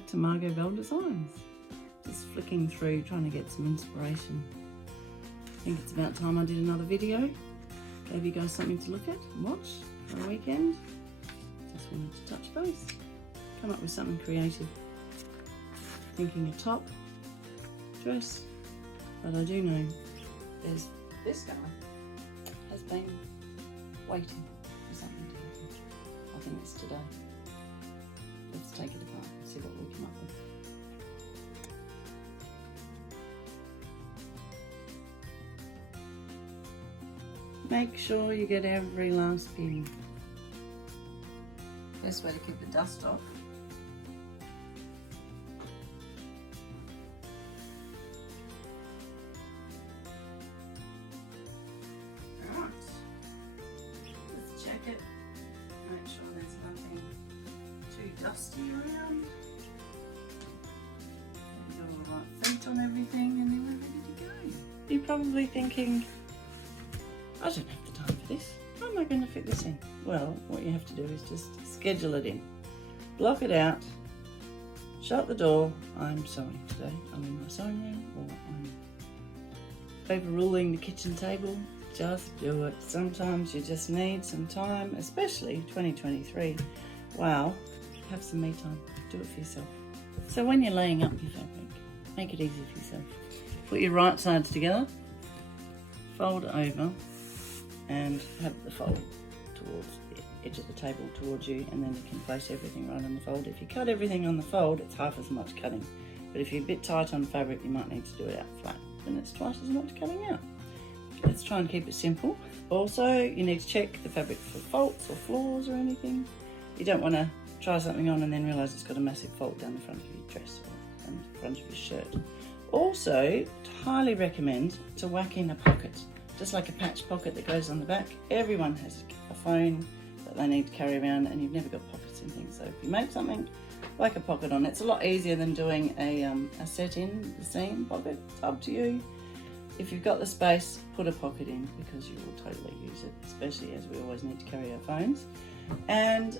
back to Margot Bell Designs. Just flicking through, trying to get some inspiration. I think it's about time I did another video. Gave you guys something to look at and watch for a weekend. Just wanted to touch base. Come up with something creative. Thinking a top, dress, but I do know there's this guy has been waiting for something to happen. I think it's today. Let's take it apart and see what we come up with. Make sure you get every last pin. Best way to keep the dust off. Alright, let's check it. Make sure there's nothing too dusty around. We've got all the right feet on everything and then we're ready to go. You're probably thinking, I don't have the time for this. How am I going to fit this in? Well, what you have to do is just schedule it in. Block it out. Shut the door. I'm sewing today. I'm in my sewing room or I'm overruling the kitchen table. Just do it. Sometimes you just need some time, especially 2023. Wow, have some me time. Do it for yourself. So when you're laying up your fabric, make it easy for yourself. Put your right sides together, fold over, and have the fold towards the edge of the table towards you, and then you can place everything right on the fold. If you cut everything on the fold, it's half as much cutting. But if you're a bit tight on fabric, you might need to do it out flat, and it's twice as much cutting out. Let's try and keep it simple. Also, you need to check the fabric for faults or flaws or anything. You don't want to try something on and then realise it's got a massive fault down the front of your dress or down the front of your shirt. Also, highly recommend to whack in a pocket. Just like a patch pocket that goes on the back. Everyone has a phone that they need to carry around and you've never got pockets and things. So if you make something, whack a pocket on. It's a lot easier than doing a set in the seam pocket. It's up to you. If you've got the space, put a pocket in because you will totally use it, especially as we always need to carry our phones. And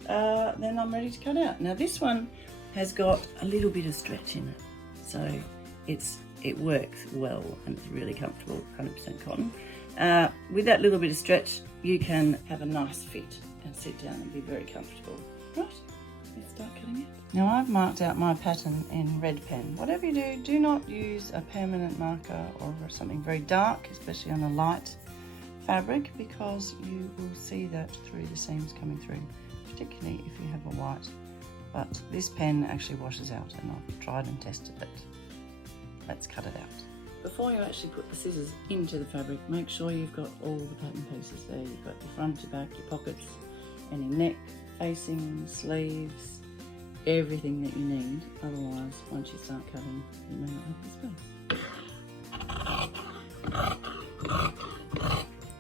then I'm ready to cut out. Now this one has got a little bit of stretch in it. So it works well and it's really comfortable, 100% cotton. With that little bit of stretch, you can have a nice fit and sit down and be very comfortable. Right, let's start cutting it. Now I've marked out my pattern in red pen. Whatever you do, do not use a permanent marker or something very dark, especially on a light fabric, because you will see that through the seams coming through, particularly if you have a white. But this pen actually washes out and I've tried and tested it. Let's cut it out. Before you actually put the scissors into the fabric, make sure you've got all the pattern pieces there. You've got your front, your back, your pockets, any neck, facing, sleeves, everything that you need. Otherwise, once you start cutting, you may not have the space.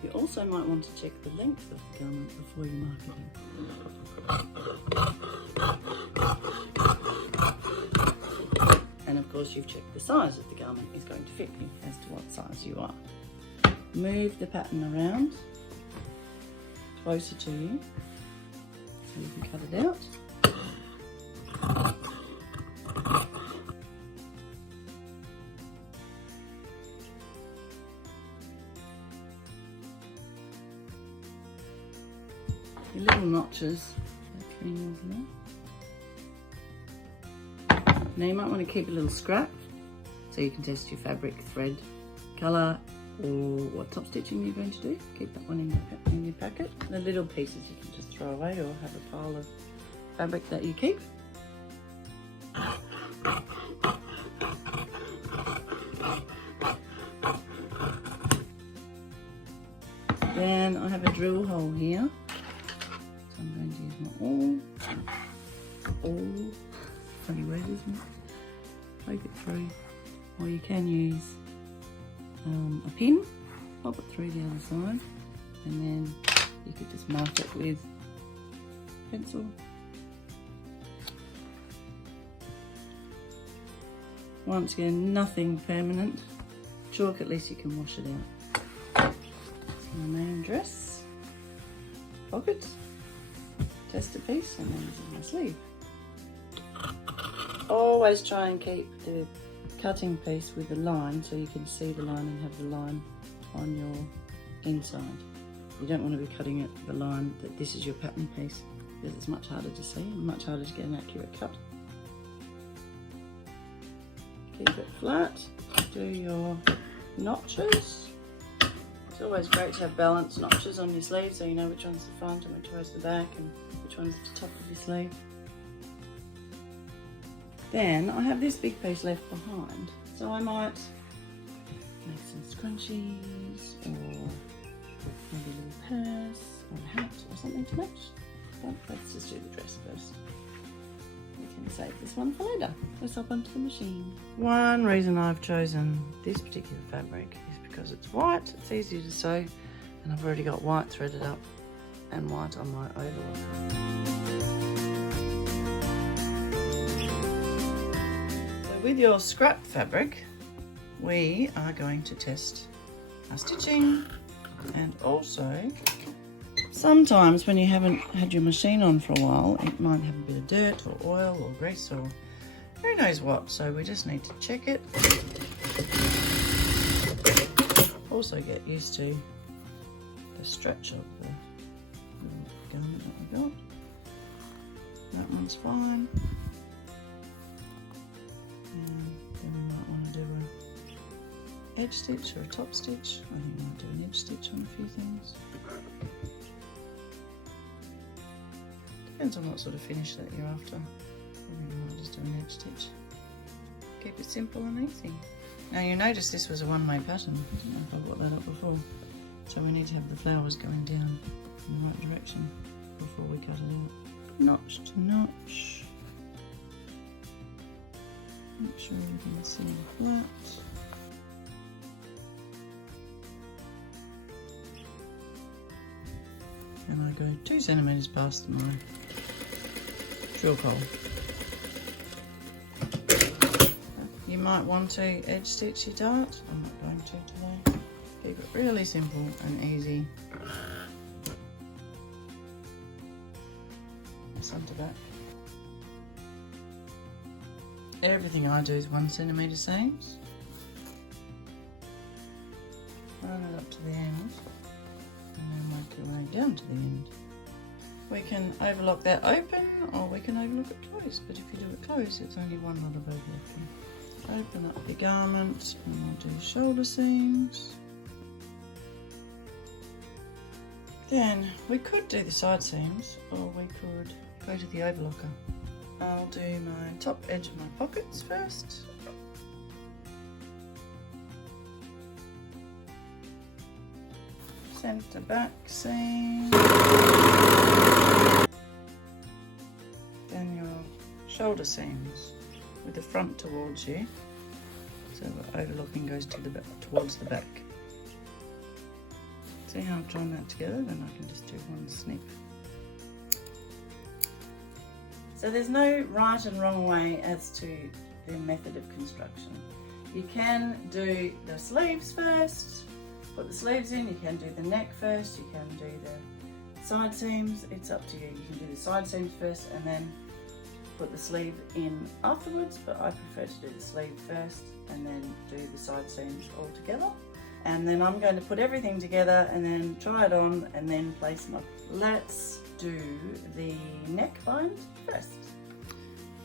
You also might want to check the length of the garment before you mark it in. And of course you've checked the size of the garment is going to fit you as to what size you are. Move the pattern around closer to you so you can cut it out. Your little notches, about 3 mils now. Now you might want to keep a little scrap so you can test your fabric, thread, colour or what top stitching you're going to do. Keep that one in your packet. The little pieces you can just throw away or have a pile of fabric that you keep. Then I have a drill hole here. So I'm going to use my awl. Funny word, isn't it? Poke it through, or you can use a pin, pop it through the other side, and then you could just mark it with pencil. Once again, nothing permanent. Chalk, at least you can wash it out. That's my main dress. Pocket, tester piece, and then this is my sleeve. always try and keep the cutting piece with the line so you can see the line and have the line on your inside. You don't want to be cutting it the line that this is your pattern piece, because it's much harder to see and much harder to get an accurate cut. Keep it flat, do your notches. It's always great to have balanced notches on your sleeve so you know which one's the front and which one's the back and which one's the top of your sleeve. Then I have this big piece left behind, so I might make some scrunchies or maybe a little purse or a hat or something to match. But let's just do the dress first. We can save this one for later. Let's hop onto the machine. One reason I've chosen this particular fabric is because it's white, it's easy to sew, and I've already got white threaded up and white on my overlock. So with your scrap fabric, we are going to test our stitching, and also sometimes when you haven't had your machine on for a while, it might have a bit of dirt or oil or grease or who knows what, so we just need to check it. Also get used to the stretch of the garment that we got. That one's fine. And then we might want to do an edge stitch or a top stitch. I think we might do an edge stitch on a few things. Depends on what sort of finish that you're after. I think we might just do an edge stitch. Keep it simple and easy. Now you notice this was a one-way pattern. I don't know if I brought that up before. So we need to have the flowers going down in the right direction before we cut it out. Notch to notch. Make sure you can see the flat. And I go 2 centimetres past my drill hole. You might want to edge stitch your dart. I'm not going to today. Keep it really simple and easy. Front to back. Everything I do is 1 centimetre seams. Run it up to the end and then work your way down to the end. We can overlock that open or we can overlock it closed, but if you do it closed, it's only one lot of overlocking. Open up the garment and we'll do shoulder seams. Then we could do the side seams or we could go to the overlocker. I'll do my top edge of my pockets first. Centre back seam. Then your shoulder seams with the front towards you. So the overlocking goes to the back, towards the back. See how I've drawn that together? Then I can just do one snip. So there's no right and wrong way as to the method of construction. You can do the sleeves first, put the sleeves in, you can do the neck first, you can do the side seams, it's up to you. You can do the side seams first and then put the sleeve in afterwards, but I prefer to do the sleeve first and then do the side seams all together. And then I'm going to put everything together and then try it on and then place them up. Let's do the neckline first.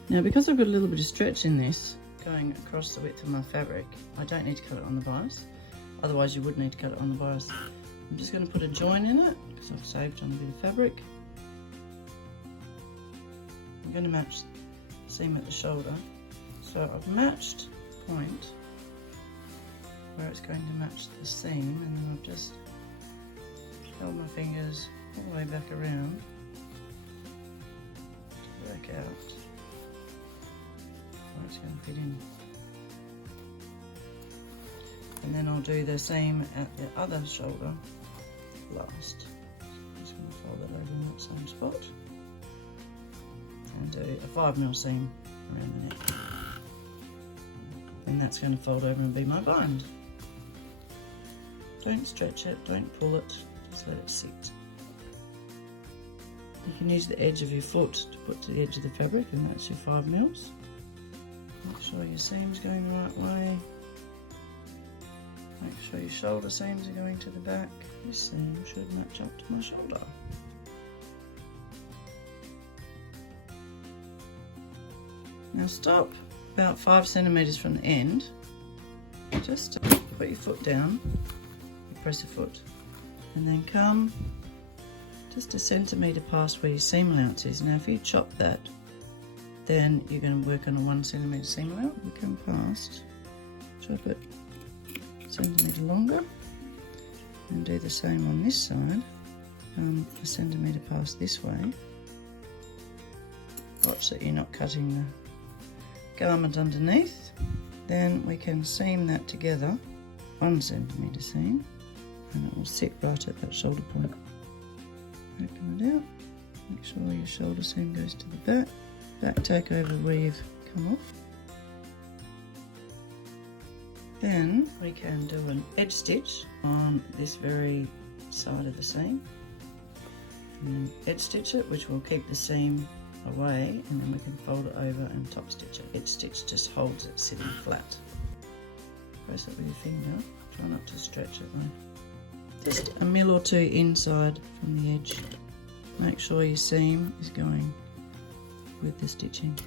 Now because I've got a little bit of stretch in this going across the width of my fabric, I don't need to cut it on the bias, otherwise you would need to cut it on the bias. I'm just going to put a join in it because I've saved on a bit of fabric. I'm going to match the seam at the shoulder, so I've matched point where it's going to match the seam, and then I've just held my fingers all the way back around to work out where it's going to fit in. And then I'll do the seam at the other shoulder last. I'm just going to fold it over in that same spot and do a 5mm seam around the neck. And that's going to fold over and be my bind. Don't stretch it, don't pull it, just let it sit. You can use the edge of your foot to put to the edge of the fabric, and that's your 5mm. Make sure your seam's going the right way. Make sure your shoulder seams are going to the back. This seam should match up to my shoulder. Now stop about 5 centimeters from the end. Just put your foot down, press your foot, and then come just a centimetre past where your seam allowance is. Now if you chop that, then you're going to work on a 1 centimetre seam allowance. We come past, chop it a centimetre longer, and do the same on this side. Come a centimetre past this way. Watch that you're not cutting the garment underneath. Then we can seam that together, 1 centimetre seam, and it will sit right at that shoulder point. Open it out, make sure your shoulder seam goes to the back, back take over where you've come off. Then we can do an edge stitch on this very side of the seam, and then edge stitch it, which will keep the seam away, and then we can fold it over and top stitch it. Edge stitch just holds it sitting flat. Press it with your finger, try not to stretch it though. Just a mil or two inside from the edge. Make sure your seam is going with the stitching.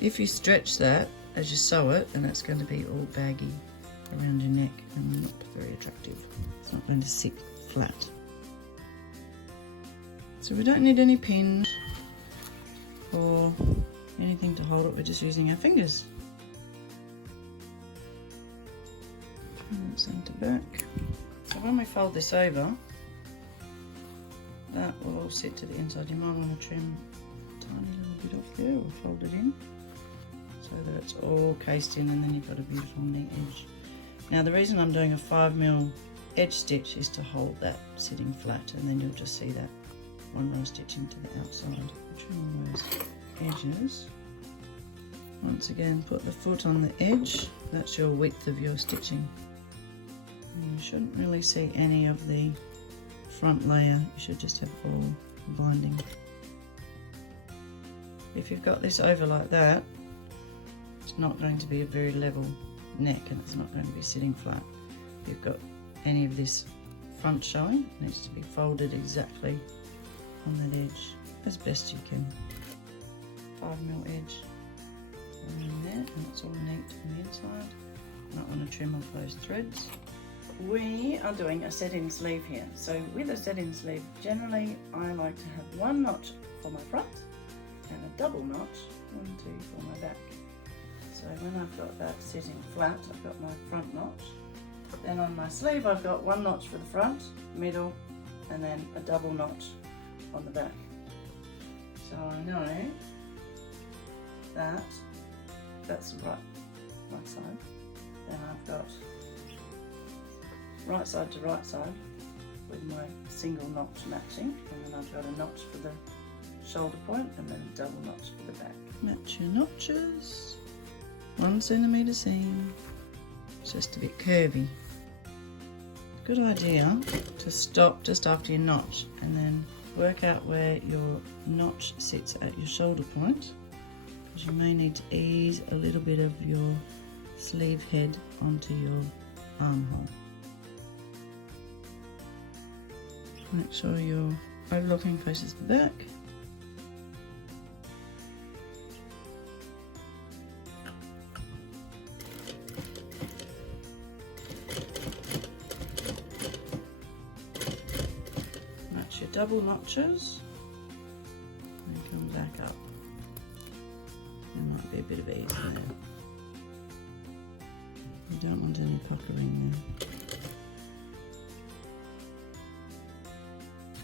If you stretch that as you sew it, then it's going to be all baggy around your neck and not very attractive. It's not going to sit flat. So we don't need any pins or anything to hold it, we're just using our fingers. And centre back. So when we fold this over, that will all sit to the inside. You might want to trim a tiny little bit off there or fold it in so that it's all cased in, and then you've got a beautiful neat edge. Now the reason I'm doing a 5mm edge stitch is to hold that sitting flat, and then you'll just see that 1 row stitching to the outside. Trim those edges. Once again, put the foot on the edge. That's your width of your stitching. And you shouldn't really see any of the front layer. You should just have all binding. If you've got this over like that, it's not going to be a very level neck, and it's not going to be sitting flat. If you've got any of this front showing, it needs to be folded exactly on that edge as best you can. 5mm edge around there, and it's all neat on the inside. You might want to trim off those threads. We are doing a set-in sleeve here. So with a set-in sleeve, generally I like to have 1 notch for my front and a double notch, 1, 2 for my back. So when I've got that sitting flat, I've got my front notch. Then on my sleeve I've got 1 notch for the front, middle, and then a double notch on the back. So I know that that's the right side. Then I've got right side to right side with my single notch matching, and then I've got a notch for the shoulder point and then a double notch for the back. Match your notches. 1 centimetre seam. It's just a bit curvy. Good idea to stop just after your notch and then work out where your notch sits at your shoulder point, because you may need to ease a little bit of your sleeve head onto your armhole. Make sure your overlocking faces the back. Match your double notches and come back up. There might be a bit of ease there. You don't want any puckering there.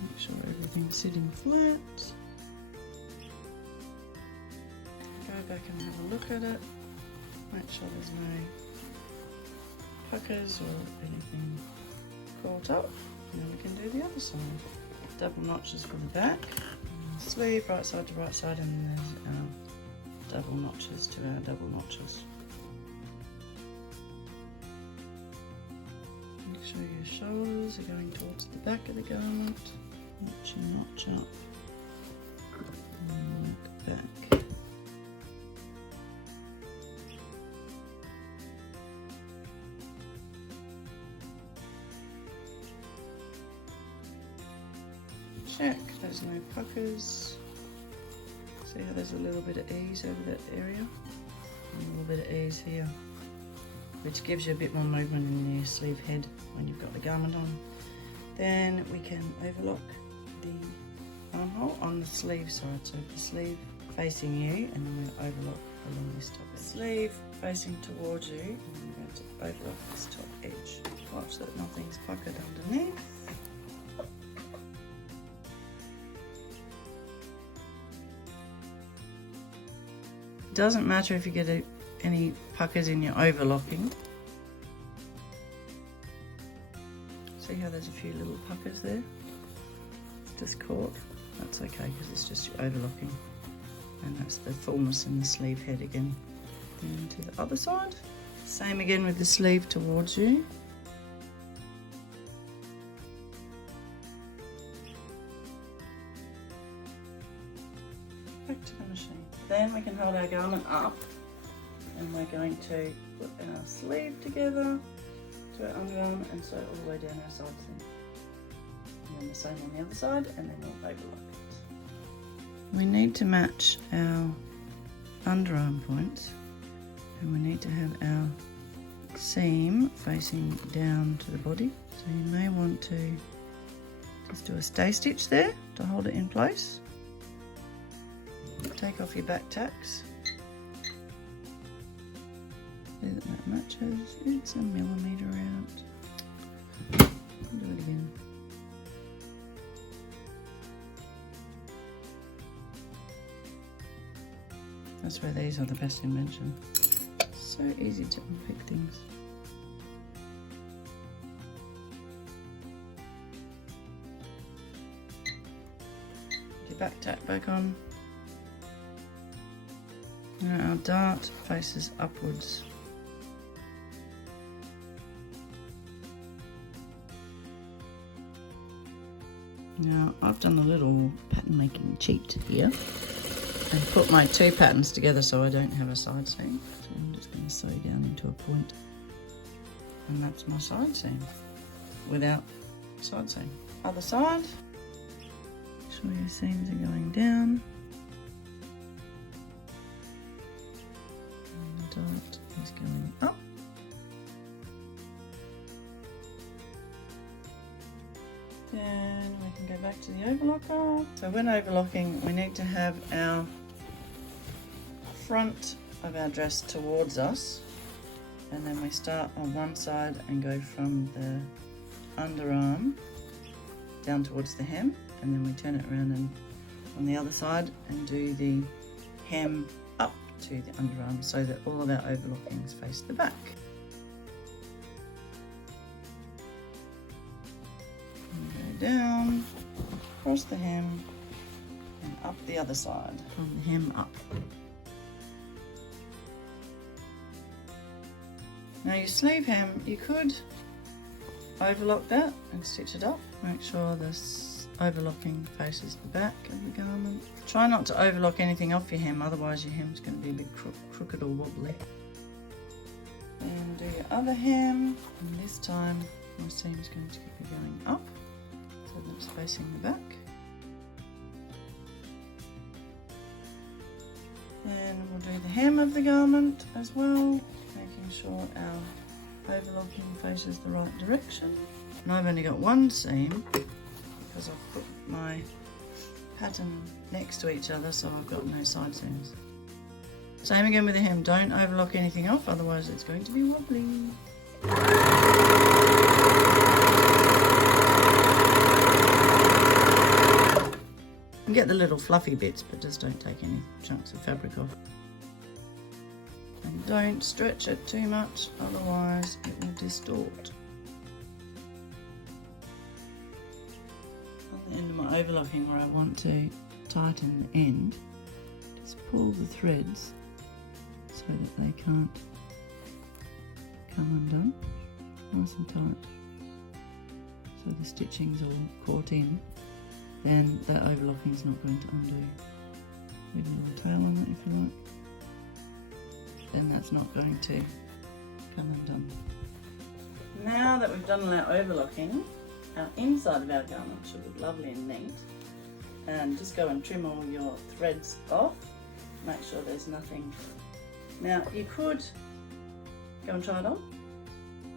Make sure everything's sitting flat. Go back and have a look at it. Make sure there's no puckers or anything caught up. And then we can do the other side. Double notches for the back. Sleeve right side to right side, and then there's our double notches to our double notches. Make sure your shoulders are going towards the back of the garment. Match your notch up and work back. check there's no puckers. See how there's a little bit of ease over that area? And a little bit of ease here, which gives you a bit more movement in your sleeve head when you've got the garment on. Then we can overlock the armhole on the sleeve side. So the sleeve facing you, and then we'll overlock along this top edge. Sleeve facing towards you, and I'm going to overlock this top edge. Watch that nothing's puckered underneath. It doesn't matter if you get any puckers in your overlocking. See how there's a few little puckers there? Just caught. That's okay because it's just your overlocking. And that's the fullness in the sleeve head again. Then to the other side. Same again with the sleeve towards you. Back to the machine. Then we can hold our garment up and we're going to put our sleeve together to our underarm and sew all the way down our side seam. And then the same on the other side, and then we'll overlock it. We need to match our underarm points, and we need to have our seam facing down to the body. So you may want to just do a stay stitch there to hold it in place. Take off your back tacks. See that matches. It's a millimetre out. Do it again. That's where these are the best invention. So easy to unpick things. Put your back tack back on. Now our dart faces upwards. Now I've done a little pattern making cheat here and put my two patterns together so I don't have a side seam. So I'm just going to sew down into a point, and that's my side seam without side seam. Other side, make sure your seams are going down. And the dart is going up. Then we can go back to the overlocker. So when overlocking, we need to have our front of our dress towards us, and then we start on one side and go from the underarm down towards the hem, and then we turn it around and on the other side and do the hem up to the underarm so that all of our overlockings face the back. Down, across the hem, and up the other side, from the hem up. Now your sleeve hem, you could overlock that and stitch it up. Make sure this overlocking faces the back of the garment. Try not to overlock anything off your hem, otherwise your hem's going to be a bit crooked or wobbly. And do your other hem, and this time my seam's going to keep going up. So that's facing the back. And we'll do the hem of the garment as well, making sure our overlocking faces the right direction. And I've only got one seam because I've put my pattern next to each other, so I've got no side seams. Same again with the hem, don't overlock anything off, otherwise it's going to be wobbly. You can get the little fluffy bits, but just don't take any chunks of fabric off. And don't stretch it too much, otherwise it will distort. On the end of my overlocking where I want to tighten the end, just pull the threads so that they can't come undone. Nice and tight. So the stitching's all caught in. Then that overlocking is not going to undo. Leave a little tail on it if you like. Then that's not going to come undone. Now that we've done our overlocking, our inside of our garment should look lovely and neat. and just go and trim all your threads off. Make sure there's nothing. Now you could go and try it on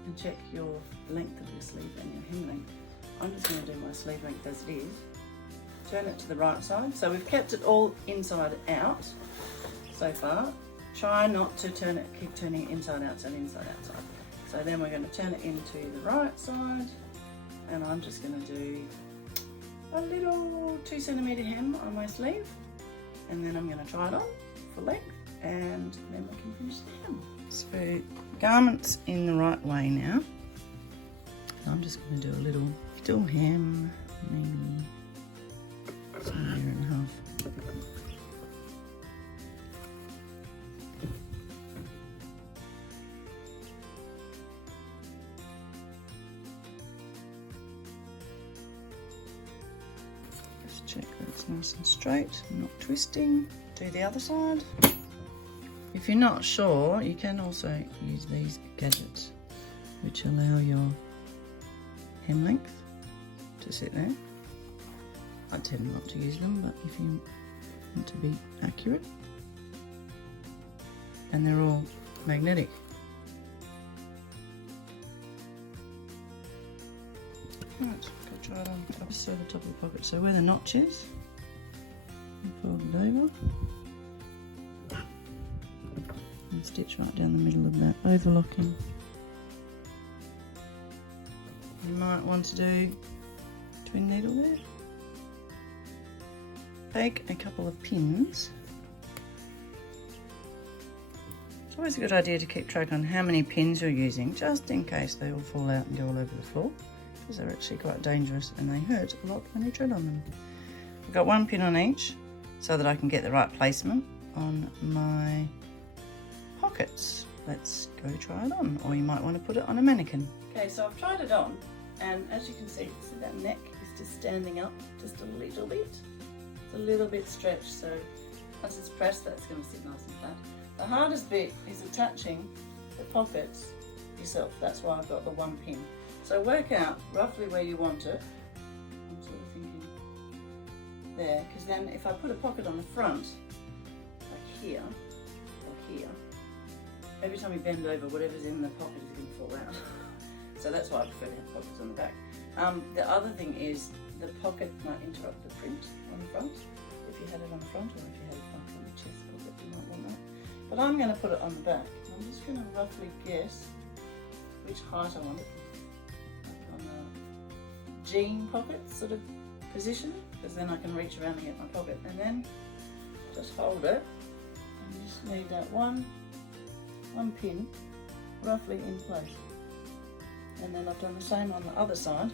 and check your length of your sleeve and your hem length. I'm just going to do my sleeve length as it is. Turn it to the right side. So we've kept it all inside out so far. Try not to turn it, keep turning it inside outside, inside outside. So then we're going to turn it into the right side, and I'm just going to do a little 2 centimetre hem on my sleeve, and then I'm going to try it on for length, and then we can finish the hem. So garments in the right way now. I'm just going to do a little still hem, maybe centimetre and a half. Check that it's nice and straight, not twisting. Do the other side. If you're not sure, you can also use these gadgets, which allow your hem length to sit there. I tend not to use them, but if you want to be accurate. And they're all magnetic. Right. Try it on just so the top of the pocket. So where the notch is, you fold it over and stitch right down the middle of that, overlocking. You might want to do twin needle there. Take a couple of pins. It's always a good idea to keep track on how many pins you're using, just in case they all fall out and go all over the floor. They're actually quite dangerous and they hurt a lot when you tread on them. I've got 1 pin on each so that I can get the right placement on my pockets. Let's go try it on, or you might want to put it on a mannequin. Okay, so I've tried it on, and as you can see that neck is just standing up just a little bit. It's a little bit stretched, so once it's pressed, that's going to sit nice and flat. The hardest bit is attaching the pockets yourself. That's why I've got the 1 pin. So work out roughly where you want it. I'm sort of thinking there, because then if I put a pocket on the front, like here or here, every time you bend over, whatever's in the pocket is going to fall out. So that's why I prefer to have pockets on the back. The other thing is the pocket might interrupt the print on the front. If you had it on the front, or if you had it on the chest pocket, you might want that. But I'm going to put it on the back. I'm just going to roughly guess which height I want it. Jean pocket sort of position, because then I can reach around and get my pocket, and then just hold it and just leave that one pin roughly in place. And then I've done the same on the other side,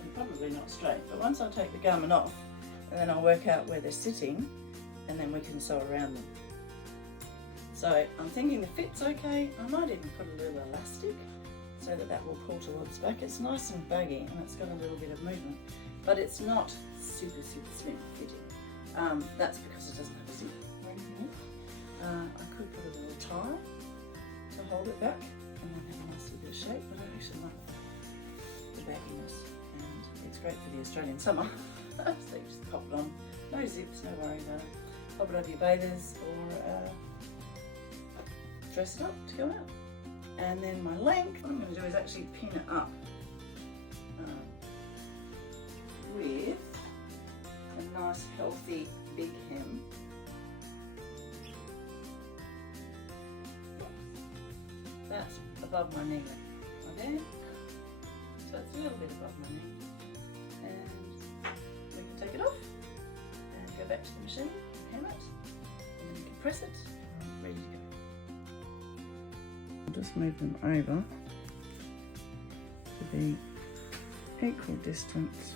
and probably not straight, but once I take the garment off, and then I'll work out where they're sitting, and then we can sew around them. So I'm thinking the fit's okay. I might even put a little elastic so that will pull towards the back. It's nice and baggy and it's got a little bit of movement, but it's not super slim fitting. That's because it doesn't have a zip or anything else. I could put a little tie to hold it back and then have a nice little bit of shape, but I actually like the bagginess, and it's great for the Australian summer. So you just pop it on, no zips, no worry about it. Pop it over your bathers or dress it up to go out. And then my length, what I'm going to do is actually pin it up with a nice healthy big hem. That's above my knee right there. So it's a little bit above my knee. And we can take it off and go back to the machine and hem it. And then you can press it and I'm ready to go. Just move them over to be equal distance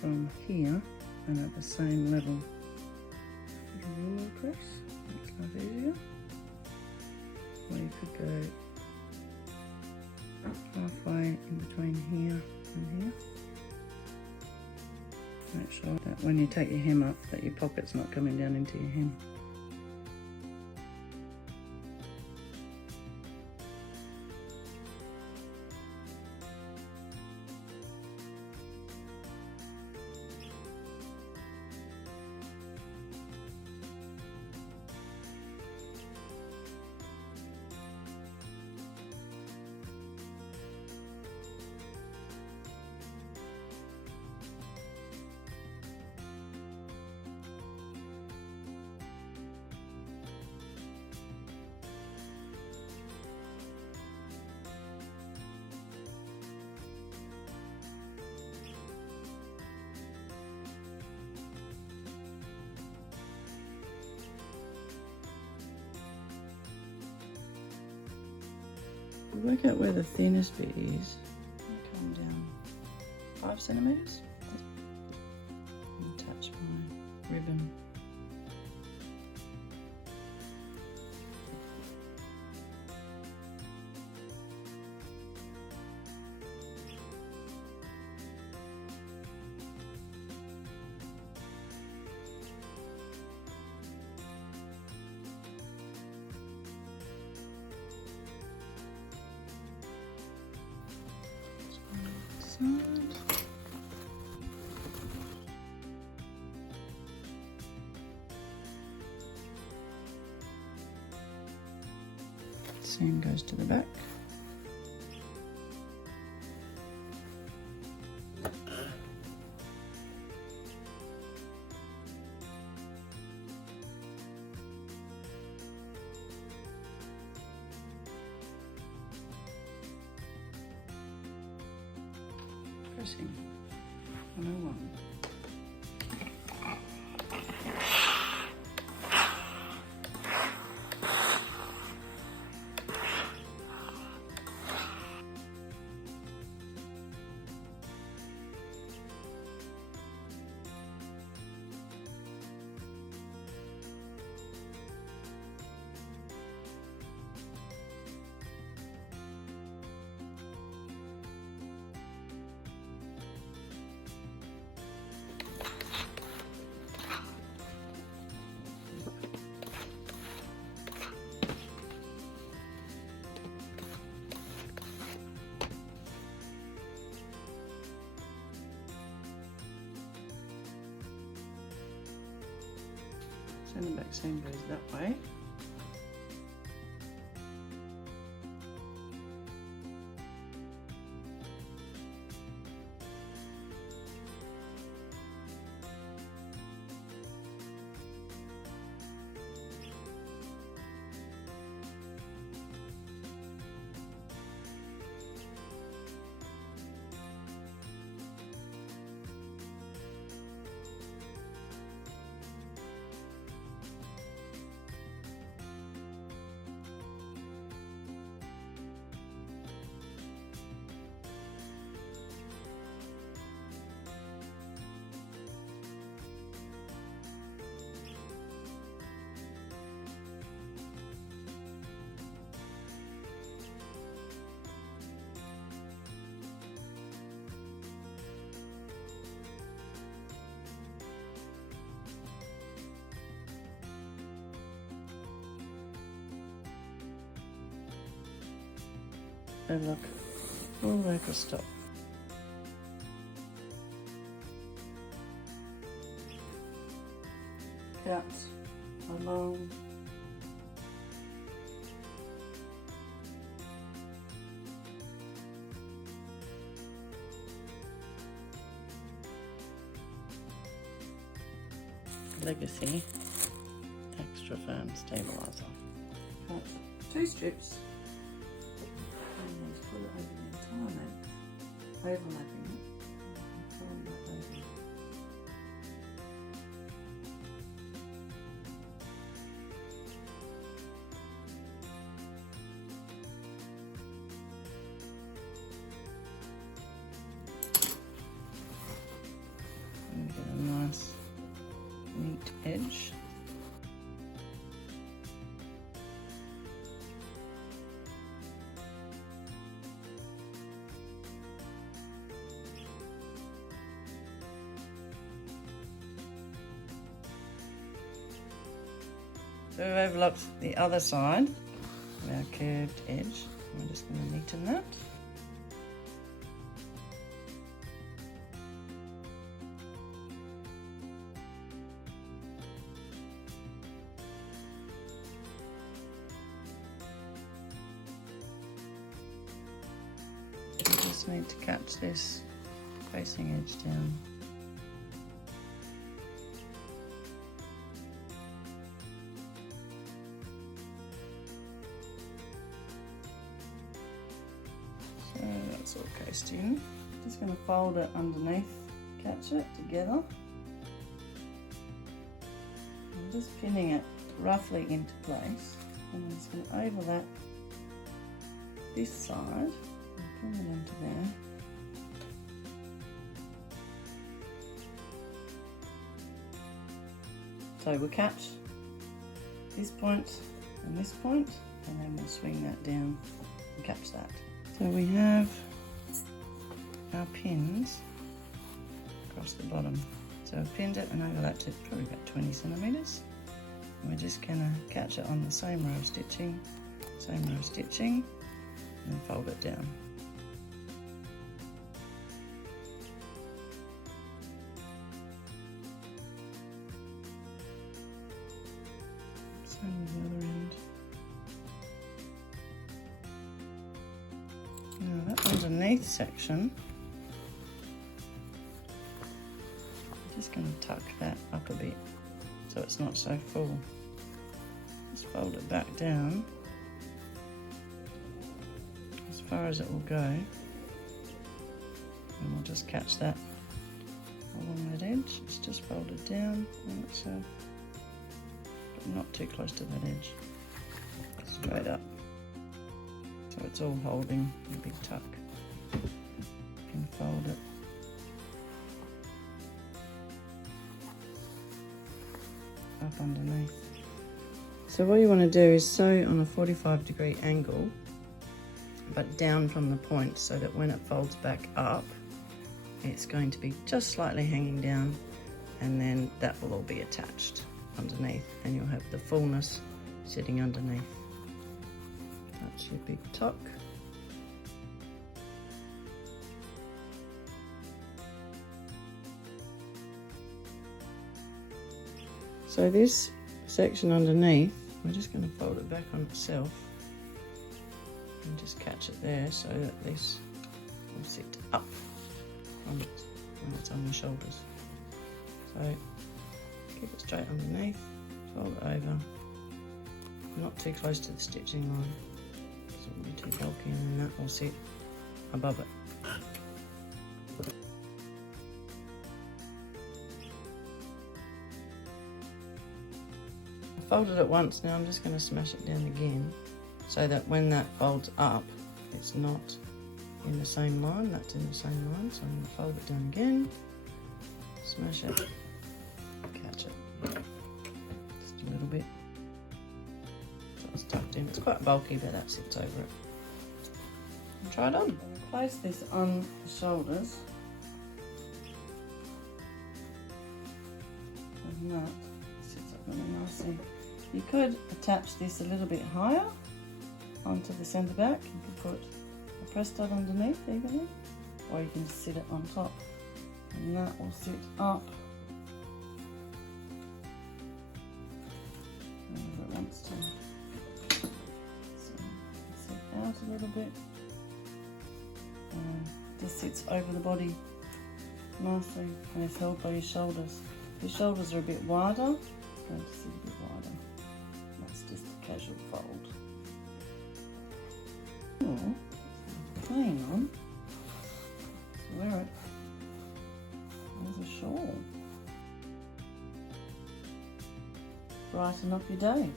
from here and at the same level. You can do a little press, makes life easier. Or you could go halfway in between here and here. Make sure that when you take your hem up that your pocket's not coming down into your hem. Work out where the thinnest bit is. Come down 5 centimeters. And touch my ribbon. Same goes to the back. Pressing 101. Send the back seam goes that way. And look, we'll make a stop. Cut along Legacy Extra Firm Stabilizer. Cut 2 strips. Put it over the entire length, overlapping it, and fold that over. And get a nice, neat edge. So we've overlocked the other side of our curved edge. We're just going to neaten that. We just need to catch this facing edge down. So that's all cased in. Just going to fold it underneath, catch it together. I'm just pinning it roughly into place, and I'm just going to overlap this side and pull it into there. So we'll catch this point and this point, and then we'll swing that down and catch that. So we have our pins across the bottom. So I've pinned it and overlapped it probably about 20 centimetres. And we're just going to catch it on the same row of stitching, and fold it down. Same with the other end. Now that underneath section, I'm just going to tuck that up a bit so it's not so full. Just fold it back down as far as it will go, and we'll just catch that along that edge. It's just folded down on itself, but not too close to that edge, straight up. So it's all holding a big tuck. You can fold it. Up underneath. So what you want to do is sew on a 45-degree angle, but down from the point, so that when it folds back up, it's going to be just slightly hanging down, and then that will all be attached underneath, and you'll have the fullness sitting underneath. That's your big tuck. So this section underneath, we're just going to fold it back on itself and just catch it there, so that this will sit up when it's on your shoulders. So keep it straight underneath, fold it over, not too close to the stitching line, so it won't be too bulky, and then that will sit above it. Folded it once, now I'm just going to smash it down again, so that when that folds up, it's not in the same line, that's in the same line. So I'm going to fold it down again, smash it, catch it, just a little bit, so it's tucked in. It's quite bulky, but that sits over it. And try it on. Place this on the shoulders, and that sits up really nicely. You could attach this a little bit higher onto the centre back. You could put a press dot underneath evenly, or you can just sit it on top, and that will sit up wherever it wants to. So sit out a little bit, and just sits over the body nicely, and it's held by your shoulders. If your shoulders are a bit wider, it's going to sit a bit wider. That's just a casual fold. Or, hang on, let's wear it as a shawl. Brighten up your day.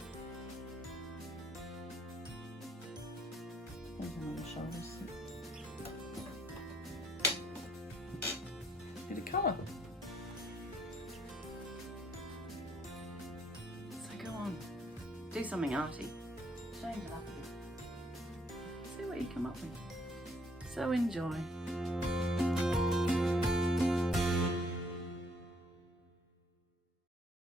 Depends on where your shoulders sit. Bit of colour. So go on, do something arty. Change it up a bit. See what you come up with. So enjoy.